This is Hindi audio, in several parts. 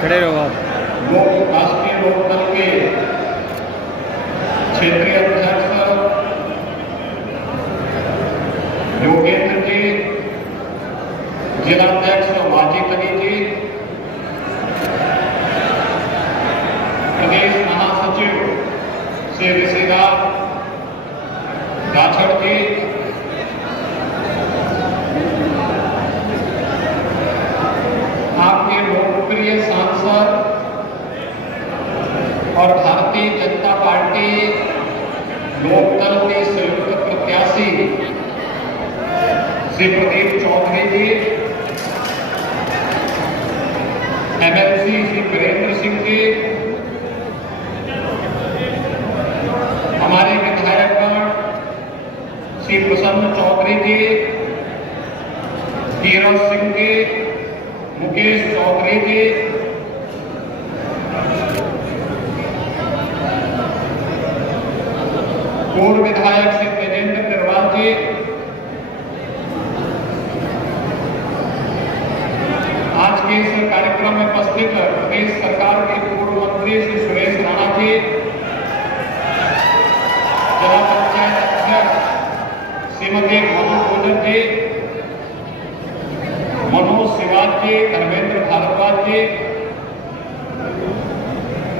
खड़े रहो आप। राष्ट्रीय लोकदल के क्षेत्रीय अध्यक्ष योगेंद्र जी, जिलाध्यक्ष वाजिद अली जी, प्रदेश महासचिव श्री ऋषिराज राठौड़ जी, आपके लोकप्रिय सांसद और भारतीय जनता पार्टी लोकदल के संयुक्त प्रत्याशी श्री प्रदीप चौधरी जी, एमएलसी श्री वीरेंद्र सिंह जी, हमारे विधायकगण श्री प्रसन्न चौधरी जी, धीरज सिंह जी, मुकेश चौधरी जी, पूर्व विधायक श्री तेजेंद्र निर्वाल जी, आज के इस कार्यक्रम में उपस्थित प्रदेश सरकार के पूर्व मंत्री श्री सुरेश राणा जी, जिला पंचायत अध्यक्ष श्रीमती मधु गोजर जी, मनोज सिवाज जी, धर्मेंद्र भारद्वाज जी,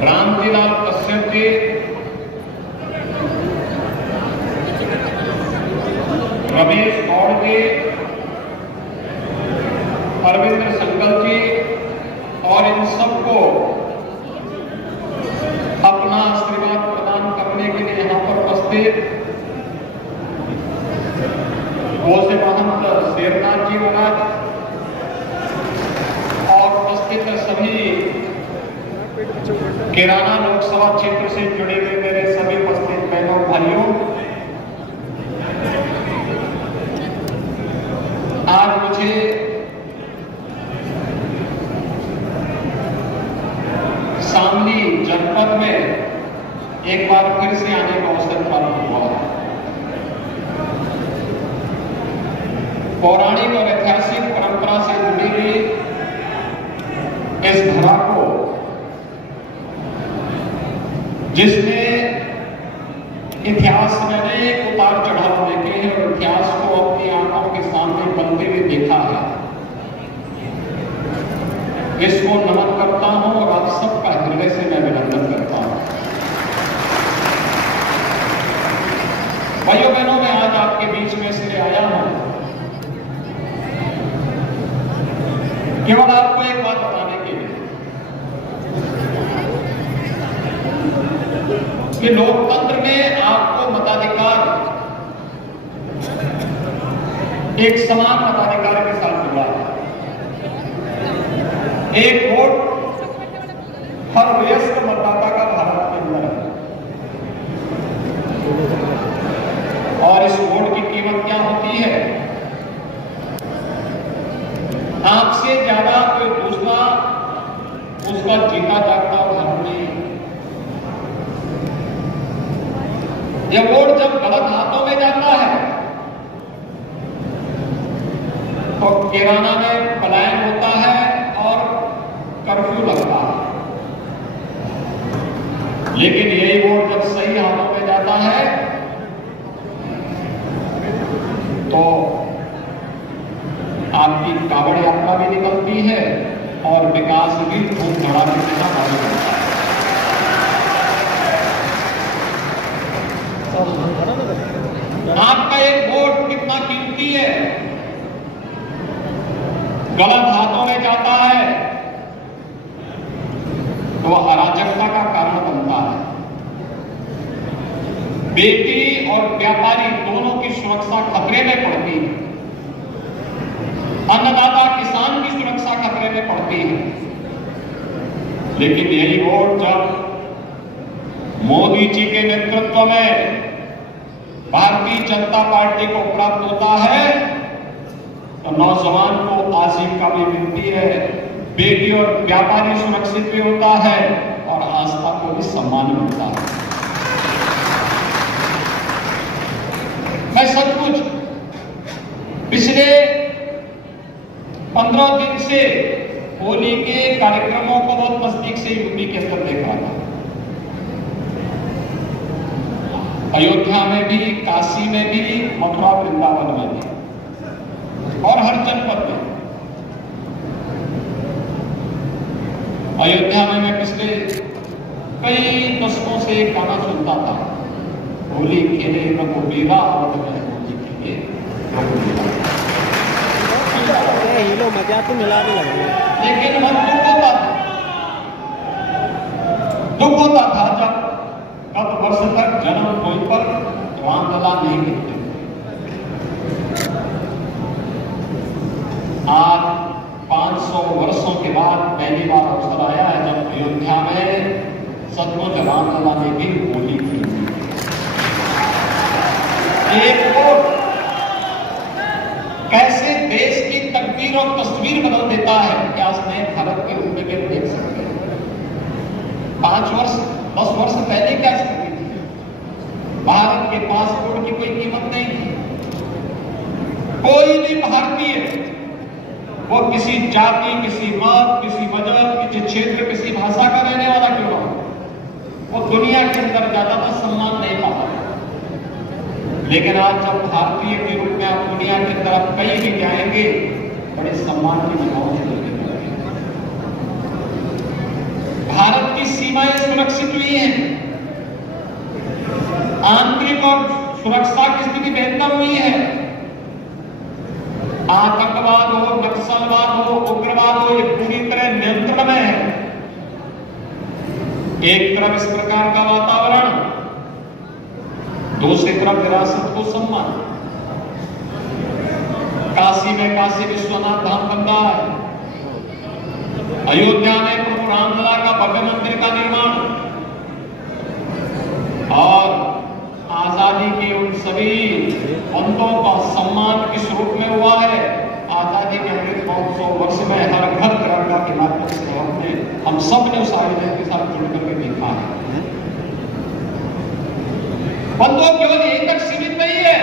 रामजीलाल कश्यप जी, रमेश गौड़ जी, अरविंद संकल जी, और इन सबको अपना आशीर्वाद प्रदान करने के लिए यहाँ पर उपस्थित गोसे महंत शेरनाथ जी महाराज और उपस्थित सभी किराना लोकसभा क्षेत्र से जुड़े हुए मेरे सभी उपस्थित बहनों भाइयों, आज मुझे शामली जनपद में एक बार फिर से आने का अवसर प्राप्त हुआ। पौराणिक और ऐतिहासिक परंपरा से जुड़ी हुई इस धरा को, जिसने इतिहास में अनेक उतार चढ़ाव देखे हैं और इतिहास को अपनी आंखों के सामने बनते हुए देखा है, इसको नमन करता हूं और आप सबका हृदय से मैं अभिनंदन करता हूं। भाइयों बहनों, मैं आज आपके बीच में इसलिए आया हूं केवल आपको एक बात बताने के लिए कि लोकतंत्र में आपको मताधिकार एक समान मताधिकार के साथ जुड़ा है। एक वोट हर वयस्क मतदाता का भारत के अंदर है और इस वोट की कीमत क्या होती है? आपसे ज्यादा कोई दूसरा उसका जीता जागता उदाहरण नहीं। यह वोट जब गलत हाथों में जाता है तो किराना में पलायन होता है और कर्फ्यू लगता है, लेकिन यही वोट जब सही हाथों में जाता है तो आपकी कावड़ यात्रा भी निकलती है और विकास भी धूम धड़ाके से आगे बढ़ता है। आपका एक वोट कितना कीमती है, गलत हाथों में जाता है तो वह अराजकता का कारण बनता है। बेटी और व्यापारी दोनों की सुरक्षा खतरे में पड़ती है, अन्नदाता किसान की सुरक्षा खतरे में पड़ती है। लेकिन यही वोट जब मोदी जी के नेतृत्व में भारतीय जनता पार्टी को प्राप्त होता है तो नौजवान को आजीविका भी मिलती है, बेटी और व्यापारी सुरक्षित भी होता है और आस्था को भी सम्मान मिलता है। मैं सचमुच पिछले 15 दिन से होली के कार्यक्रमों को बहुत नजदीक से यूपी के अंदर देख रहा था। अयोध्या में भी, काशी में भी, मथुरा वृंदावन में भी और हर जनपद में। अयोध्या में मैं पिछले कई दशकों से एक गाना सुनता था, होली खेले रघुबीरा और होली खेले रघुबीरा। हीरो मजा तो मिलाने लगे, लेकिन मन दुख होता था जब गत वर्ष तक जन्मभूमि पर रामलला नहीं गिरते। आज 500 वर्षों के बाद पहली बार अवसर आया है जब अयोध्या में सचमुच रामलला ने भी होली खेली। एक वोट कैसे देश की तकदीर और तस्वीर बदल देता है, क्या आज नए भारत के रूप में देख सकते हैं। 5 वर्ष 10 वर्ष पहले क्या स्थिति थी? भारत के पासपोर्ट की कोई कीमत नहीं थी। कोई भी भारतीय, वो किसी जाति, किसी मत, किसी मजहब, किसी क्षेत्र, किसी भाषा का रहने वाला क्यों ना हो, वो दुनिया के अंदर ज्यादातर सम्मान नहीं पाता। लेकिन आज जब भारतीय के रूप में आप दुनिया के अंदर आप कहीं भी जाएंगे, बड़े सम्मान की जगहों से मिलेंगे। भारत की सीमाएं सुरक्षित हुई हैं, आंतरिक और सुरक्षा की स्थिति बेहतर हुई है। आतंकवाद हो, नक्सलवाद हो, उग्रवाद हो, ये पूरी तरह नियंत्रण में है। एक तरफ इस प्रकार का वातावरण, दूसरी तरफ विरासत को सम्मान। काशी में काशी विश्वनाथ धाम बन रहा है, अयोध्या में प्रभु रामलला का भव्य मंदिर का निर्माण, और आजादी के उन सभी बंदों का सम्मान किस रूप में हुआ है। आजादी के अमृत महोत्सव वर्ष में हर घर तिरंगा के माध्यम से हम सब ने उस आयोजन के साथ जुड़कर के देखा है। बंदों केवल एक तक सीमित नहीं है।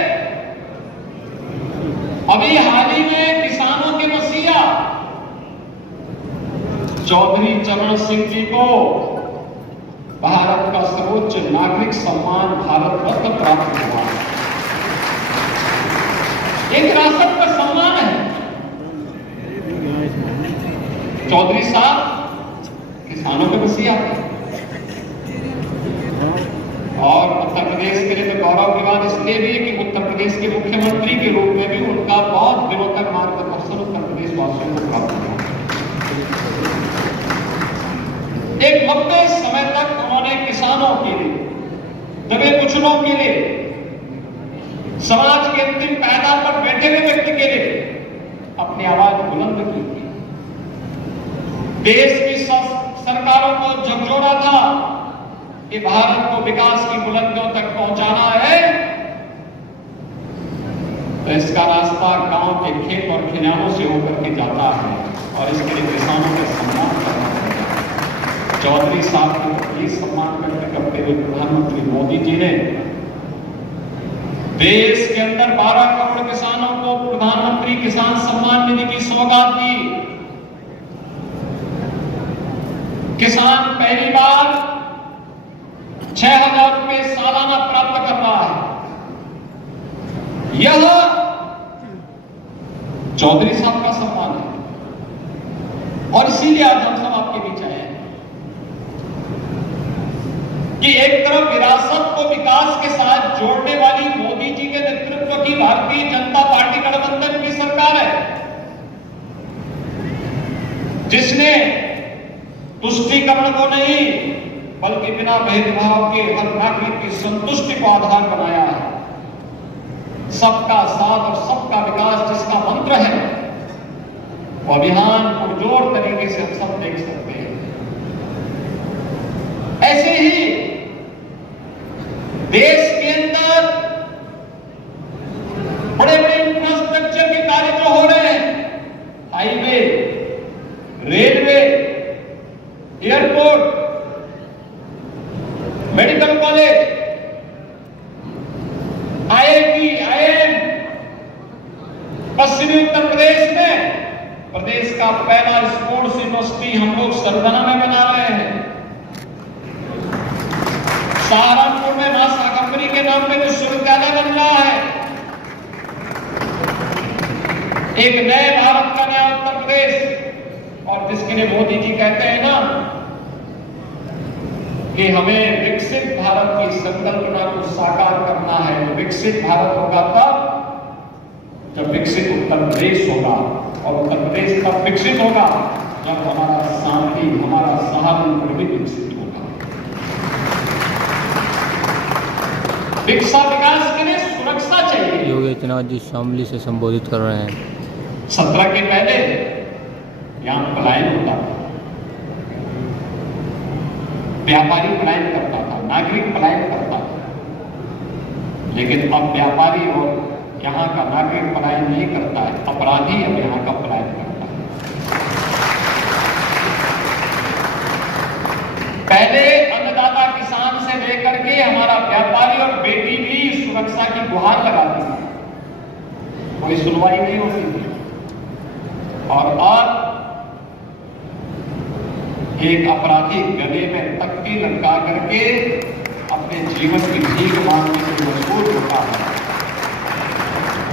अभी हाल ही में किसानों के मसीहा चौधरी चरण सिंह जी को भारत का सर्वोच्च नागरिक सम्मान भारत रत्न प्राप्त हुआ। एक विरासत का सम्मान है। चौधरी साहब किसानों के मसीहा थे और उत्तर प्रदेश के लिए तो गौरव की बात इसलिए भी कि उत्तर प्रदेश के मुख्यमंत्री के रूप में भी उनका बहुत दिनों तक मार्गदर्शन उत्तर प्रदेश वासियों को प्राप्त हुआ। एक लंबे समय तक उन्होंने किसानों के लिए, दबे कुचलों के लिए, समाज के अंतिम पायदान पर बैठे हुए व्यक्ति के लिए अपनी आवाज बुलंद की थी। देश की सरकारों को झकझोरा था कि भारत को विकास की बुलंदियों तक पहुंचाना है, तो इसका रास्ता गांव के खेत और खलिहानों से होकर के जाता है और इसके लिए किसानों का सम्मान करना है। चौधरी साहब को ये सम्मान करते हुए प्रधानमंत्री मोदी जी ने देश के अंदर 12 करोड़ किसानों को प्रधानमंत्री किसान सम्मान निधि की सौगात दी। किसान पहली बार 6,000 रुपए सालाना प्राप्त कर रहा है। यह चौधरी साहब का सम्मान है और इसीलिए आज हम सब आपके बीच आए हैं कि एक तरफ विरासत को विकास के साथ जोड़ने वाली मोदी जी के नेतृत्व की भारतीय जनता पार्टी गठबंधन की सरकार है, जिसने तुष्टीकरण को नहीं बल्कि बिना भेदभाव के हर नागरिक की संतुष्टि को आधार बनाया है। सबका साथ और सबका विकास जिसका मंत्र है, वो अभियान पुरजोर तरीके से हम सब देख सकते हैं। ऐसे ही देश के अंदर बड़े बड़े इंफ्रास्ट्रक्चर के कार्य जो हो रहे हैं, highway, railway, airport, medical college, IIT, IIM, पश्चिमी उत्तर प्रदेश में प्रदेश का पहला स्पोर्ट्स यूनिवर्सिटी हम लोग सरगना में बना रहे हैं। सहारनपुर में मां शाकंभरी के नाम पे विश्वविद्यालय बन रहा है। एक नए भारत का नया उत्तर प्रदेश, और जिसके लिए मोदी जी कहते हैं ना कि हमें विकसित भारत की संकल्पना को साकार करना है। तो विकसित भारत होगा तब जब विकसित उत्तर प्रदेश होगा, और उत्तर प्रदेश तब विकसित होगा जब हमारा शांति, हमारा सहारनपुर भी विकसित होगा। विकास के लिए सुरक्षा चाहिए। योगी आदित्यनाथ जी शामली से संबोधित कर रहे हैं। 17 के पहले यहां पलायन होता था, व्यापारी पलायन करता था, नागरिक पलायन करता था। लेकिन अब व्यापारी और यहां का नागरिक पलायन नहीं करता है, अपराधी अब यहां का पलायन करता है। पहले अन्नदाता किसान से लेकर के हमारा व्यापारी और बेटी भी सुरक्षा की गुहार लगाती थी, कोई सुनवाई नहीं होती थी। और अब एक अपराधी गले में तख्ती लटका करके अपने जीवन की भीख मांगने से मजबूर होता है।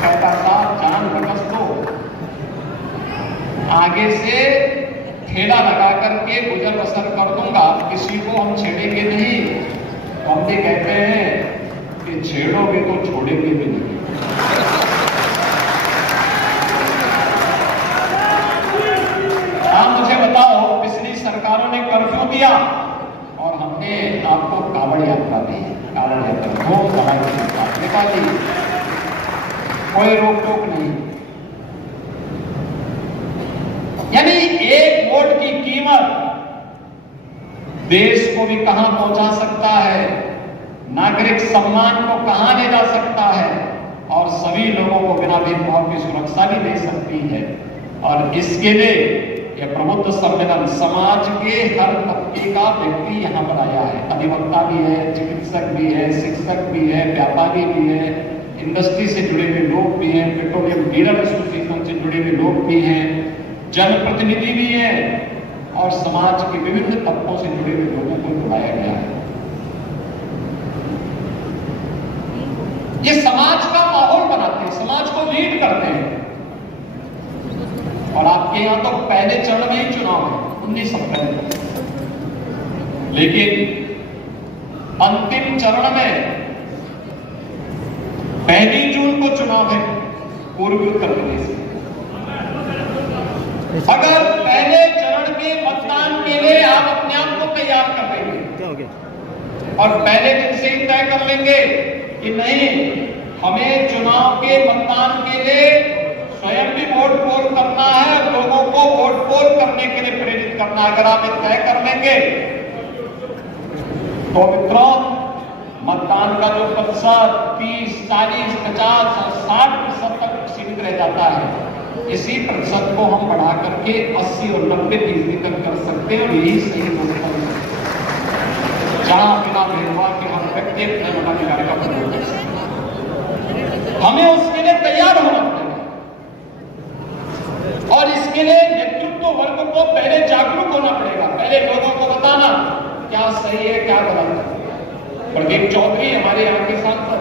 कहता था जान बकस दो, आगे से ठेला लगा करके गुजर बसर कर दूंगा, किसी को हम छेड़ेंगे नहीं। तो हम भी कहते हैं कि छेड़ोगे तो छोड़ेंगे भी नहीं। आप मुझे बताओ, पिछली सरकारों ने कर्फ्यू दिया और हमने आपको कावड़ यात्रा दी, कावड़ यात्रा खूब बढ़ाई निकाली, कोई रोक टोक नहीं। यानी एक वोट की कीमत देश को भी कहां पहुंचा सकता है, नागरिक सम्मान को कहां ले जा सकता है, और सभी लोगों को बिना भेदभाव की सुरक्षा भी दे सकती है। और इसके लिए यह प्रबुद्ध सम्मेलन समाज के हर तबके का व्यक्ति यहां पर आया है। अधिवक्ता भी है, चिकित्सक भी है, शिक्षक भी है, व्यापारी भी है, इंडस्ट्री से जुड़े हुए लोग भी हैं, पेट्रोलियम डीलर एसोसिएशन से जुड़े हुए लोग भी हैं, जनप्रतिनिधि भी हैं, और समाज के विभिन्न तबकों से जुड़े हुए लोगों को बुलाया गया है। ये समाज का माहौल बनाते हैं, समाज को लीड करते हैं। और आपके यहां तो पहले चरण में ही चुनाव है 19 अप्रैल को, लेकिन अंतिम चरण में 1 जून को चुनाव है पूर्वी उत्तर प्रदेश में। अगर पहले चरण के मतदान के लिए आप अपने आप को तैयार कर लेंगे और पहले दिन से ही तय कर लेंगे कि नहीं, हमें चुनाव के मतदान के लिए स्वयं भी वोट पोल करना है, लोगों को वोट पोल करने के लिए प्रेरित करना है, अगर आप तय कर लेंगे तो मित्रों, मतदान का जो प्रतिशत 30, 40, 50 और 60% तक सीमित रह जाता है। इसी प्रतिशत को हम बढ़ा करके 80 और 90% तक कर सकते हैं, और यही सही लोकतंत्र है, जहां बिना भेदभाव के हम व्यक्ति अपने मताधिकार का प्रयोग कर सकते हैं। हमें उसके लिए तैयार होना पड़ेगा, और इसके लिए नेतृत्व वर्ग को पहले जागरूक होना पड़ेगा, पहले लोगों को बताना क्या सही है क्या गलत है। प्रदीप चौधरी हमारे यहाँ के सांसद,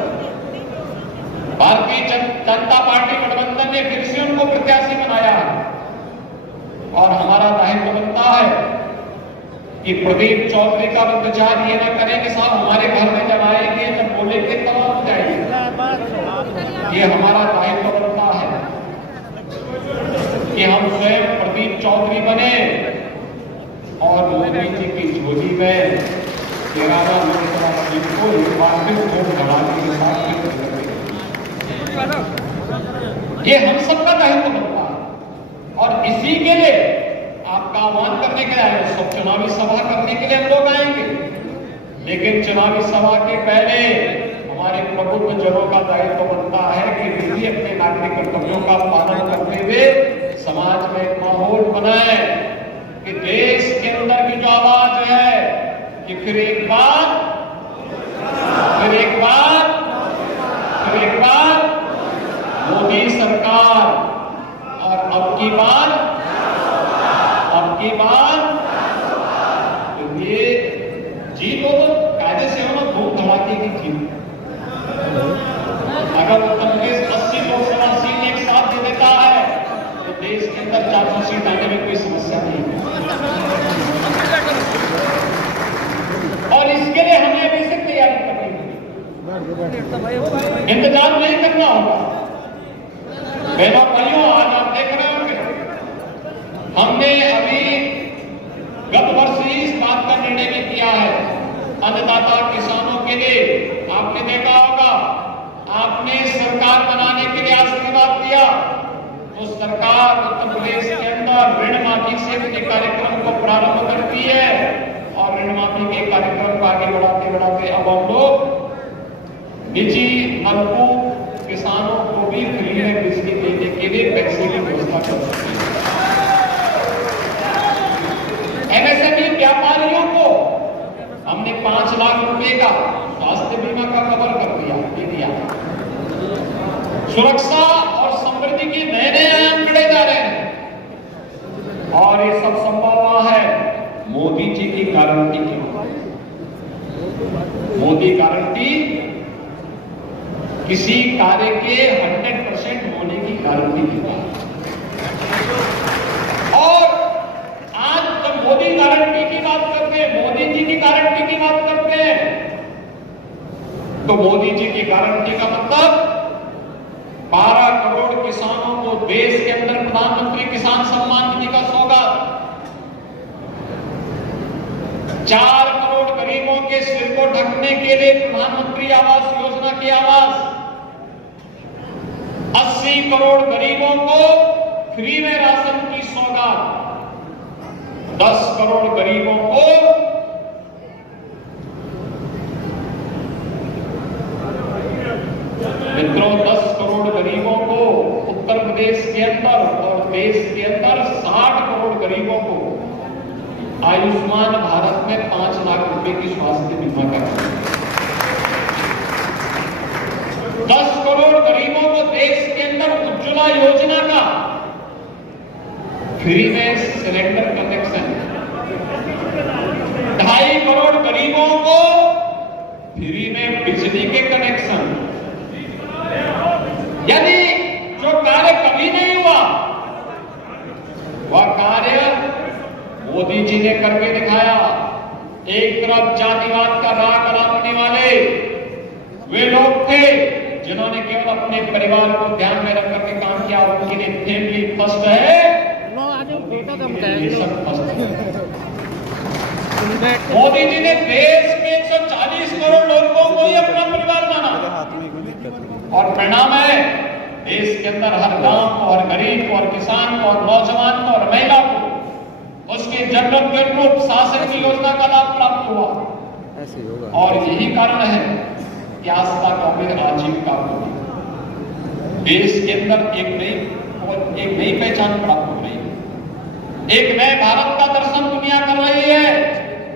भारतीय जनता पार्टी गठबंधन ने फिर से उनको प्रत्याशी बनाया है, और हमारा दायित्व बनता है कि प्रदीप चौधरी का इंतजार ये ना करें कि साहब हमारे घर में जब आएंगे जब बोलेंगे तब आप जाएंगे। ये हमारा दायित्व बनता है कि हम स्वयं प्रदीप चौधरी बने और मोदी जी की झोली में 13 लोकसभा सीट को एक बार फिर वोट बढ़ाने के साथ ये हम सबका दायित्व बनता है। और इसी के लिए आपका आह्वान करने के लिए आए, सब चुनावी सभा करने के लिए हम लोग आएंगे, लेकिन चुनावी सभा के पहले हमारे प्रबुद्ध जनों का दायित्व बनता है कि वे भी अपने नागरिक कर्तव्यों का पालन करते हुए समाज में एक माहौल बनाए कि देश के अंदर की जो आवाज है कि फिर एक बार मोदी सरकार, और अब की बार की बात तो ये जीत हो तो कायदे से हो ना धूम धड़ाके की जीत। अगर उत्तर प्रदेश 80 लोकसभा सीट एक साथ दे देता है तो देश के अंदर 400 सीट आने में कोई समस्या नहीं है। और इसके लिए हमें अभी से तैयारी करनी होगी, इंतजार नहीं करना होगा। बहनों भाइयों, आज आप देख रहे होंगे हमने अभी गत वर्ष ही इस बात का निर्णय भी किया है अन्नदाता किसानों के लिए। आपने देखा होगा, आपने सरकार बनाने के लिए आशीर्वाद दिया तो सरकार उत्तर प्रदेश के अंदर ऋण माफी से अपने कार्यक्रम को प्रारंभ करती है और ऋण माफी के कार्यक्रम को आगे बढ़ाते बढ़ाते अब हम लोग निजी नलकूप किसानों को भी फ्री में बिजली देने के लिए पैसे की व्यवस्था कर सकते हैं। एमएसएमई व्यापारियों को हमने 5 लाख रुपए का स्वास्थ्य बीमा का कवर कर दिया, दे दिया। सुरक्षा और समृद्धि के नए नए आयाम जुड़े जा रहे हैं और ये सब संभव हुआ है मोदी जी की गारंटी के ऊपर। मोदी गारंटी किसी कार्य के 100% होने की गारंटी देता है। और आज जब मोदी गारंटी की बात करते हैं, मोदी जी की गारंटी की बात करते हैं, तो मोदी जी की गारंटी का मतलब 12 करोड़ किसानों को देश के अंदर प्रधानमंत्री किसान सम्मान निधि का सौगात, 4 करोड़ गरीबों के सिर को ढकने के लिए प्रधानमंत्री आवास योजना की आवास, 80 करोड़ गरीबों को फ्री में राशन की सौगात, 10 करोड़ गरीबों को मित्रों 10 करोड़ गरीबों को उत्तर प्रदेश के अंदर और देश के अंदर 60 करोड़ गरीबों को आयुष्मान भारत में 5 लाख रुपए की स्वास्थ्य बीमा का 10 करोड़ गरीबों को देश के अंदर उज्ज्वला योजना का फ्री में सिलेंडर कनेक्शन, 2.5 करोड़ गरीबों को फ्री में बिजली के कनेक्शन। यदि जो कार्य कभी नहीं हुआ वह कार्य मोदी जी ने करके दिखाया। एक तरफ जातिवाद का राग अलापने वाले वे लोग थे जिन्होंने केवल अपने परिवार को ध्यान में रख करके काम किया, उनके लिए फैमिली फर्स्ट है, ये सब फर्स्ट है। मोदी जी ने देश के 140 करोड़ लोगों को ही अपना परिवार माना और परिणाम है देश के अंदर हर गांव को, हर गरीब को, हर किसान को, और नौजवान को और महिला को उसकी जरूरत के अनुरूप शासन की योजना का लाभ प्राप्त हुआ। और यही कारण है कि आस्था गांव में आजीविका होगी। देश के अंदर एक नई पहचान प्राप्त हो रही है, एक नए भारत का दर्शन दुनिया कर रही है।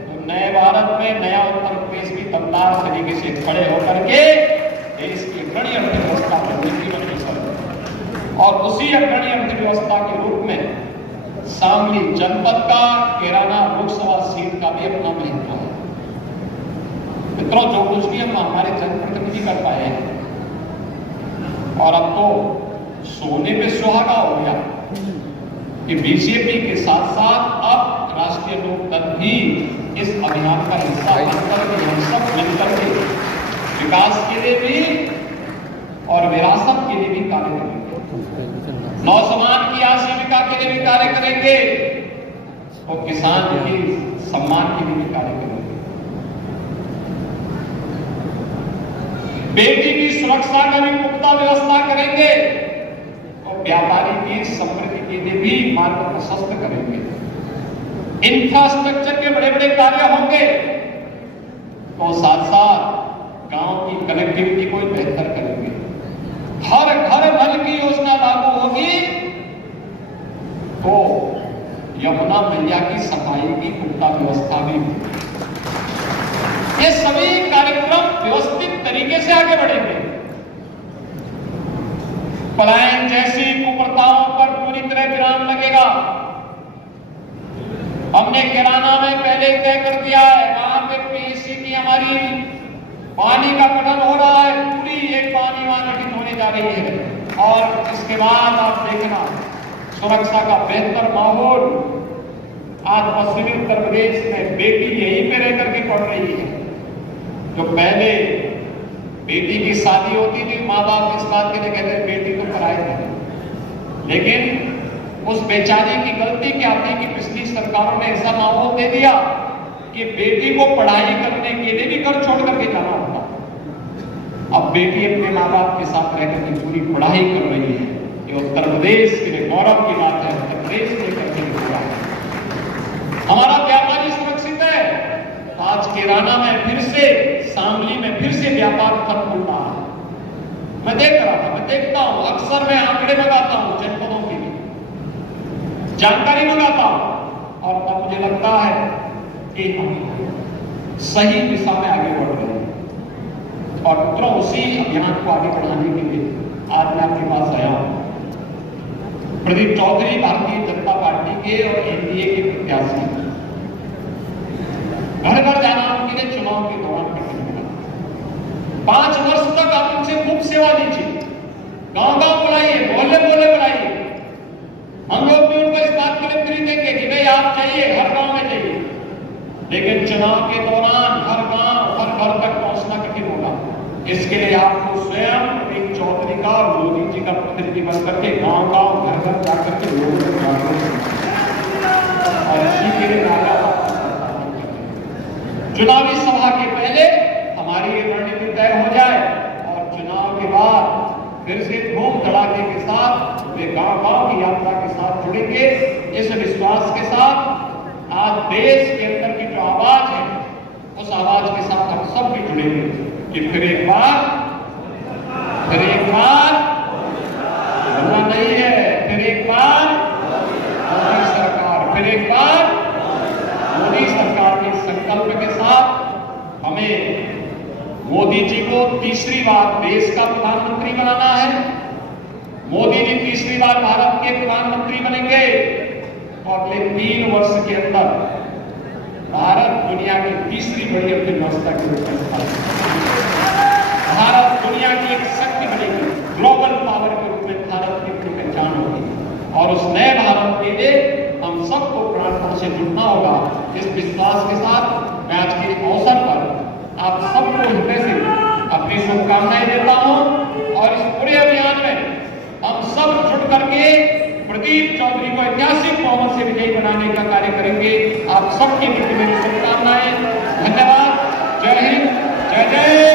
तो नए भारत में नया उत्तर प्रदेश भी दमदार तरीके से खड़े होकर के देश की अग्रणी अर्थव्यवस्था बनने की वजह और उसी अग्रणी अर्थव्यवस्था के रूप में शामली जनपद का कैराना लोकसभा सीट का भी अपना महत्व है। मित्रों, जो कुछ भी हम हमारे जनप्रतिनिधि कर पाए हैं और अब तो सोने पे सुहागा हो गया कि बीजेपी के साथ साथ अब राष्ट्रीय लोकदल भी इस अभियान का हिस्सा बनकर के हम सब मिलकर के विकास के लिए भी और विरासत के लिए भी कार्य करेंगे, नौजवान की आजीविका के लिए भी कार्य करेंगे और किसान के सम्मान के लिए भी कार्य करेंगे, बेटी की सुरक्षा का भी पुख्ता व्यवस्था करेंगे और व्यापारी की समृद्धि के लिए भी मार्ग प्रशस्त करेंगे। इंफ्रास्ट्रक्चर के बड़े बड़े कार्य होंगे तो साथ साथ गांव की कनेक्टिविटी को बेहतर करेंगे। हर घर नल की योजना लागू होगी तो यमुना मैया की सफाई की पुख्ता व्यवस्था भी होगी। ये सभी कार्यक्रम व्यवस्थित तरीके से आगे बढ़ेंगे। पलायन जैसी कुप्रथाओं पर पूरी तरह विराम लगेगा। हमने किराना में पहले ही तय कर दिया है, वहां पे पीएससी की हमारी पानी का कटन हो रहा है, पूरी एक पानी वहां घटित होने जा रही है। और इसके बाद आप देखना सुरक्षा का बेहतर माहौल। आज पश्चिमी उत्तर प्रदेश में बेटी यहीं पे रह करके पढ़ रही है। जो पहले बेटी की शादी होती थी, माँ बाप इस बात के लिए कहते बेटी तो पढ़ाई है, लेकिन उस बेचारी की गलती क्या थी कि पिछली सरकारों ने ऐसा माहौल दे दिया कि बेटी को पढ़ाई करने के लिए भी घर छोड़ करके जाना होता। अब बेटी अपने माँ बाप के साथ रहकर के पूरी पढ़ाई कर रही है। ये उत्तर प्रदेश के लिए गौरव की बात है। उत्तर प्रदेश के लिए हमारा व्यापारी सुरक्षित है। आज किराना में फिर से, शामली में फिर से व्यापार खत्म हो रहा है। मैं देख रहा था, मैं देखता हूं, अक्सर मैं आंकड़े मंगाता हूं जनपदों के लिए, जानकारी मंगाता हूं, और तब मुझे लगता है कि हम सही दिशा में आगे बढ़ रहे हैं। और मित्रों, उसी अभियान को आगे बढ़ाने के लिए आज मैं आपके पास आया हूं। प्रदीप चौधरी भारतीय जनता पार्टी के और एनडीए के प्रत्याशी, घर घर जाना उनके लिए चुनाव के दौरान कठिन होगा। 5 वर्ष तक आप उनसे मुफ्त सेवा लीजिए, गांव गांव बुलाइए, मोहल्ले मोहल्ले बुलाइए। हम लोग भी उनको इस बात के लिए फ्री देंगे कि भाई आप चाहिए, हर गांव में जाइए, लेकिन चुनाव के दौरान हर गांव, हर घर तक पहुंचना कठिन होगा। इसके लिए आपको स्वयं प्रदीप चौधरी का और मोदी जी का प्रतिनिधि बन करके गांव गांव, घर घर जाकर के लोगों को जागरूक और इसी के लिए चुनावी सभा के पहले हमारी ये रणनीति तय हो जाए और चुनाव के बाद फिर से धूम धड़ाके के साथ वे गांव गांव की यात्रा के साथ जुड़ेंगे। इस विश्वास के साथ आज देश के अंदर की जो आवाज है, उस आवाज के साथ हम सब भी जुड़ेंगे कि फिर एक बार बोलना नहीं है, फिर एक बार मोदी सरकार, फिर एक बार मोदी सरकार के संकल्प के साथ हमें मोदी जी को तीसरी बार देश का प्रधानमंत्री बनाना है। मोदी जी तीसरी बार भारत के प्रधानमंत्री बनेंगे और अगले 3 वर्ष के अंदर भारत दुनिया की तीसरी बड़ी अर्थव्यवस्था के रूप में भारत दुनिया की एक शक्ति बनेगी, ग्लोबल पावर के रूप में भारत की बड़ी पहचान होगी। और उस नए भारत के लिए हम सबको प्रार्थना से जुड़ना होगा। इस विश्वास के साथ मैं आज के अवसर पर आप सबको हृदय से अपनी शुभकामनाएं देता हूं और इस पूरे अभियान में हम सब जुट करके प्रदीप चौधरी को ऐतिहासिक बहुमत से विजयी बनाने का कार्य करेंगे। आप सबके प्रति मेरी शुभकामनाएं। धन्यवाद। जय हिंद, जय जय